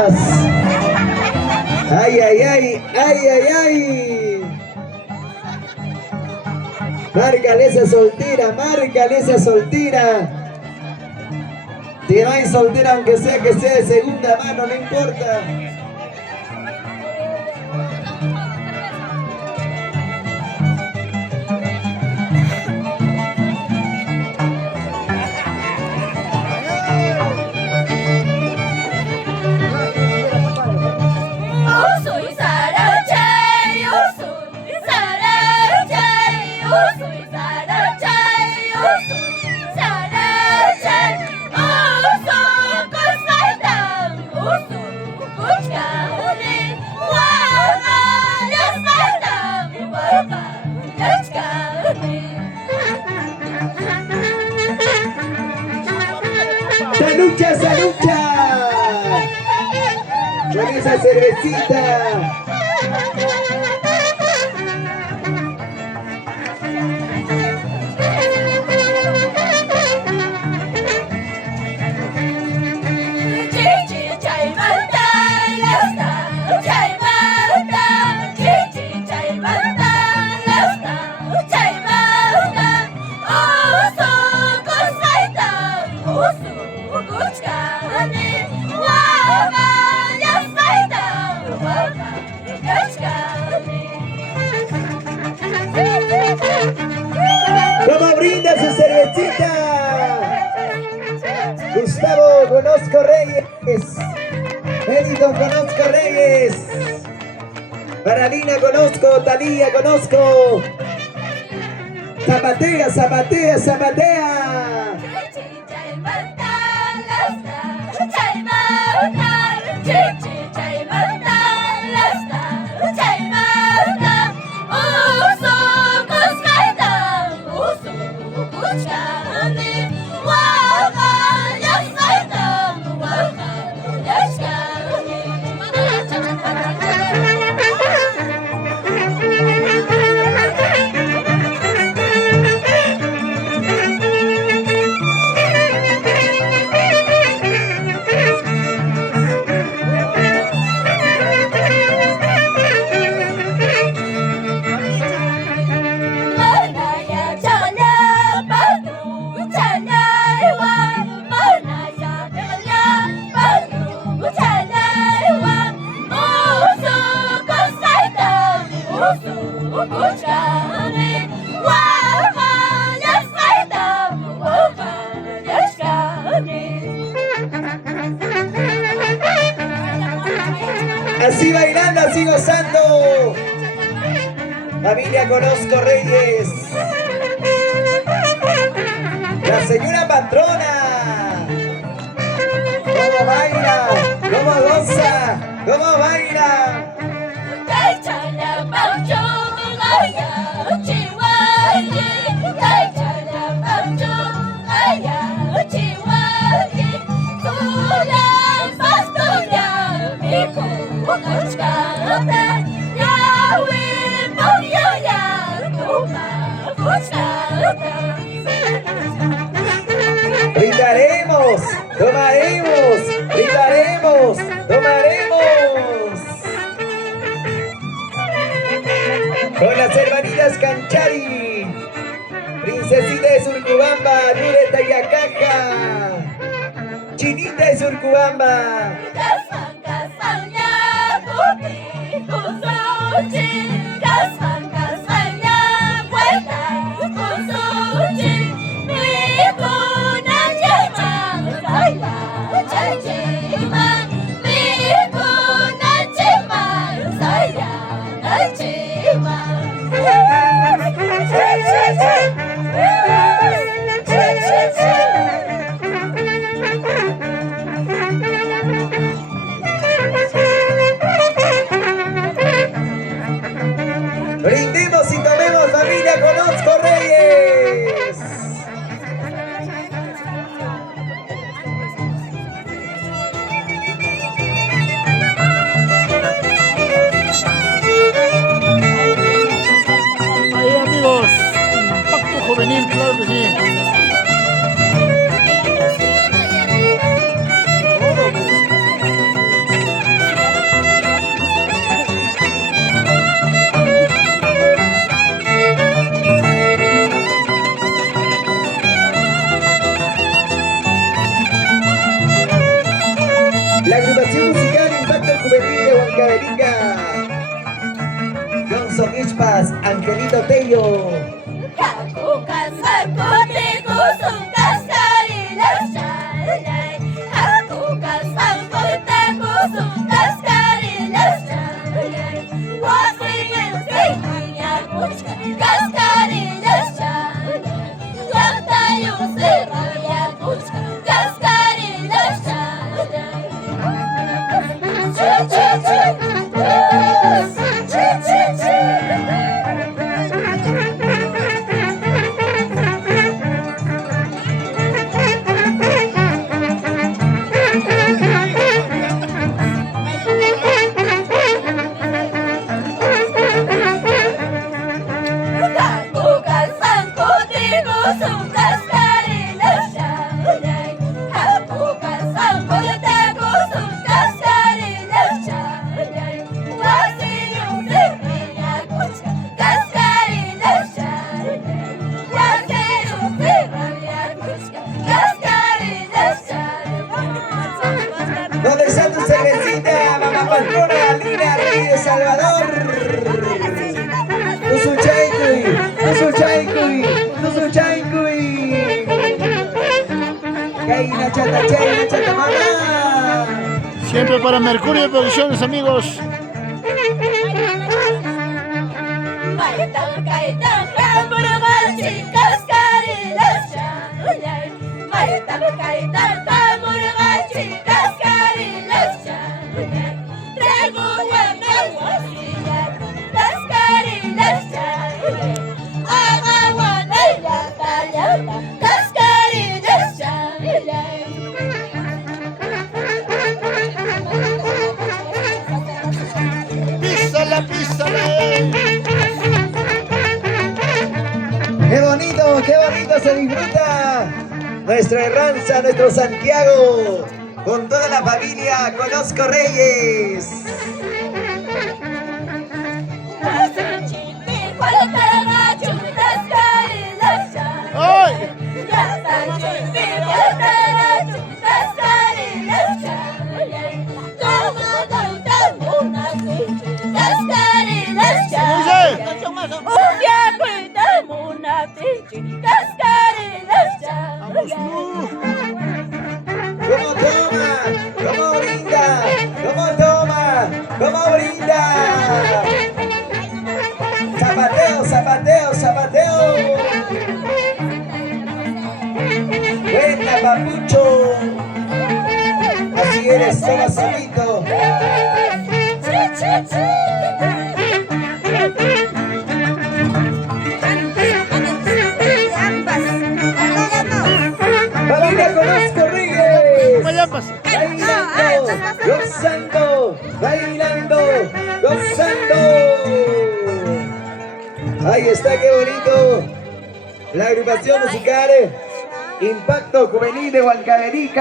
más. Ay, ay, ay, ay, ay, ay. Márcale esa soltera, márcale esa soltera. Si no hay soltera, aunque sea que sea de segunda mano, no importa. ¡Salucha, salucha! Con esa cervecita. ¿Cómo brinda su cervecita? Gustavo Conozco Reyes. Edison Conozco Reyes. Paralina Conozco. Talía Conozco. Zapatea, zapatea, zapatea. Así bailando, así gozando. Familia Conozco Reyes. La señora patrona. ¿Cómo baila? ¿Cómo goza? ¿Cómo baila? Brindaremos, tomaremos, brindaremos, tomaremos. Con las hermanitas Canchari, Princesita de Surcubamba, Nure Tayacaja, Chinita de Surcubamba. La agrupación musical Impacto Juvenil de Huancavelica. Johnson Ishpas, Angelito Tello. ¿Dónde está tu cervecita, mamá patrona, Lina Rey de Salvador? Tusuchaykui, tusuchaykui, tusuchaykui. Caína chata, mamá. Siempre para Mercurio Producciones, amigos. Písala. Qué bonito se disfruta nuestra Herranza, nuestro Santiago, con toda la familia Conozco Reyes. ¡Ay! ¿Cómo brinda? ¿Cómo toma? ¿Cómo brinda? Zapateo. Buena, papucho. Así eres, solo solito. Familia Conozco Reyes. Bailando, gozando. Ahí está, qué bonito. La agrupación musical Impacto Juvenil de Huancavelica.